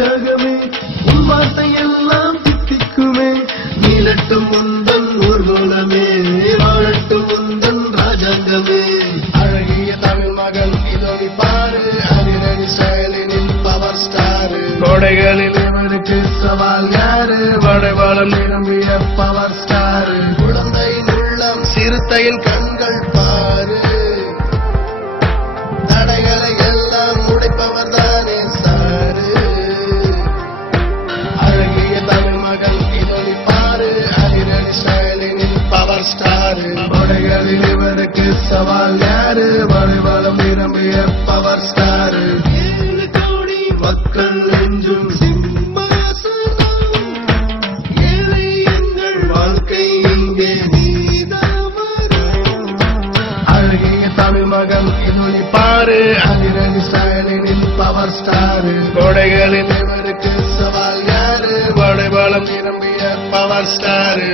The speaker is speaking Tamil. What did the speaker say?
உற்சாகமே உன் வார்த்தை எல்லாம் தித்திக்குமே நீளட்டும் உந்தன் ஊர்வலமே வாழட்டும் உந்தன் ராஜாங்கமே அழகிய தமிழ் மகன் இதோ நீ பாரு அதிரடி செயலினின் பவர் ஸ்டார் கோடைகளில் இவனுக்கு சவால் யாரு வடைபாலம் நிரம்பிய பவர் ஸ்டார் குழந்தையின் உள்ளம் சிறுத்தையின் கண்கள் பாரு தடைகளை எல்லாம் உடைப்பவர் தானே சாரு அழகிய தமிழ் மகன் இதோ நீ பாரு அதிரடி செயலினின் பவர் ஸ்டார் கோடைகளில் இவருக்கு சவால் யாரு வடைபாலம் நிரம்பிய பவர் ஸ்டார் மக்கள் நெஞ்சும் சிம்மாசனம் ஏழை எங்கள் வாழ்க்கை இங்கே நீதாவரம் அழகிய தமிழ் மகன் இதோ நீ பாரு அதிரடி செயலினின் பவர் ஸ்டார் கோடைகளில் இவருக்கு சவால் யாரு வடைபாலம் நிரம்பிய பவர் ஸ்டார்